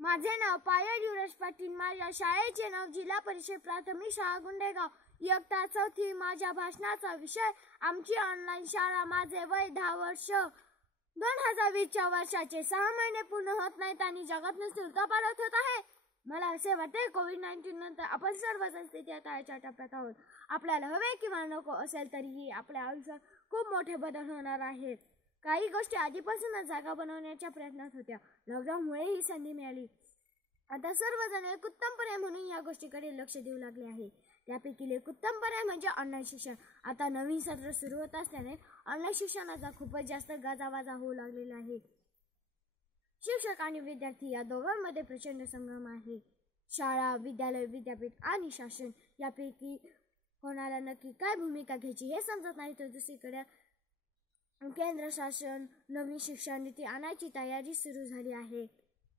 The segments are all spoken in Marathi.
माझे नाव पायल युवराज पाटील. माझ्या शाळेचे नाव जिल्हा परिषद प्राथमिक शाळा गुंडेगाव. इयत्ता 4थी. माझ्या भाषणाचा विषय आमची ऑनलाईन शाळा. माझे वय 10 वर्ष. 2020च्या वर्षाचे 6 महिने पूर्ण होत नाहीत आणि जगात नुसती उलथापालथ होत आहे. मला असे वाटते कोविड-19 नंतर आपण सर्वजण स्थिती हाताळायच्या टप्प्यात आहोत. आपल्याला हवे किंवा नको असेल तरीही आपल्या आयुष्यात खूप मोठे बदल होणार आहेत. काही गोष्टी आधीपासूनच जागा बनवण्याच्या प्रयत्नात होत्या. लॉकडाऊनमुळे ही संधी मिळाली. आता सर्वजण एक उत्तम पर्याय म्हणून या गोष्टीकडे लक्ष देऊ लागले आहे. त्यापैकी एक उत्तम पर्याय म्हणजे ऑनलाईन शिक्षण. आता नवीन सत्र सुरू होत असल्याने ऑनलाईन शिक्षणाचा खूपच जास्त गाजावाजा होऊ लागलेला आहे. शिक्षक आणि विद्यार्थी या दोघांमध्ये प्रचंड संग्राम आहे. शाळा, विद्यालय, विद्यापीठ आणि शासन यापैकी कोणाला नक्की काय भूमिका घ्यायची हे समजत नाही. तर दुसरीकडे केंद्र शासन नवीन शिक्षण नीती आणायची तयारी सुरू झाली आहे.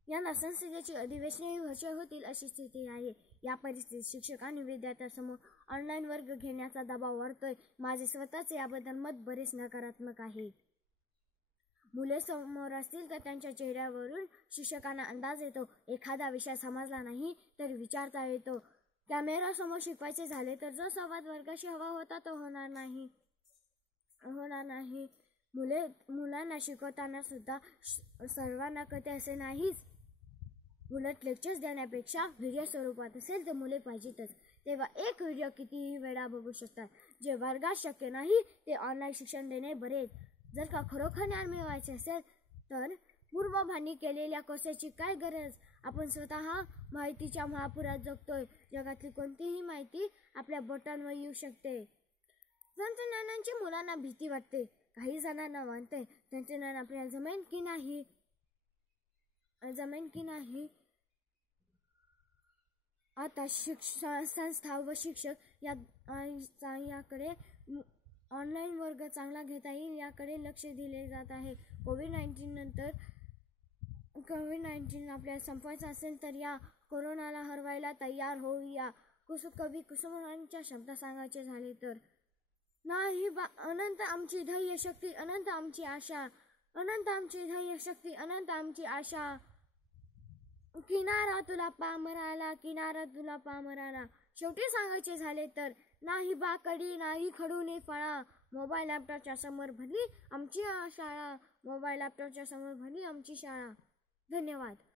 यंदा संसदेची अधिवेशनही वर्षभर होतील अशी स्थिती आहे. या परिस्थितीत शिक्षक आणि विद्यार्थ्यांसमोर ऑनलाईन वर्ग घेण्याचा दबाव वाढतोय. माझे स्वतःचे याबद्दल मत बरेच नकारात्मक आहे. मुले समोर असतील तर त्यांच्या चेहऱ्यावरून शिक्षकांना अंदाज येतो. एखादा विषय समजला नाही तर विचारता येतो. कॅमेरासमोर शिकवायचे झाले तर जो संवाद वर्गाशी हवा होता तो होणार नाही. मुलांना शिकवताना सुद्धा सर्वांना कळते असे नाहीच. उलट लेक्चर्स देण्यापेक्षा व्हिडिओ स्वरूपात असेल तर मुले पाहिजेतच. तेव्हा एक व्हिडिओ कितीही वेळा बघू शकतात. जे वर्गात शक्य नाही ते ऑनलाईन शिक्षण देणे बरेच. जर का खरोखर ज्ञान मिळवायचे असेल तर पूर्वभानी केलेल्या कोर्सची काय गरज. आपण स्वतः माहितीच्या महापुरात जगतोय. जगातली कोणतीही माहिती आपल्या बोटांवर येऊ शकते. तंत्रज्ञानाची मुलांना भीती वाटते. काही जणांना वाटते तंत्रज्ञान आपल्याला जमेल की नाही. आता शिक्षण संस्था व शिक्षक याकडे ऑनलाईन वर्ग चांगला घेता येईल याकडे लक्ष दिले जात आहे. कोविड-19 आपल्याला संपवायचा असेल तर या कोरोनाला हरवायला तयार होऊया. कवी कुसुमाग्रजांच्या शब्दात सांगायचे झाले तर नाही अनंत आमची धैर्य शक्ती, अनंत आमची आशा. अनंत आमची धैर्य शक्ती, अनंत आमची आशा. किनारा तुला पामराला. शेवटी सांगायचे झाले तर नाही बाकडी, नाही खडूने फळा. मोबाईल लॅपटॉपच्या समोर भरली आमची शाळा. धन्यवाद.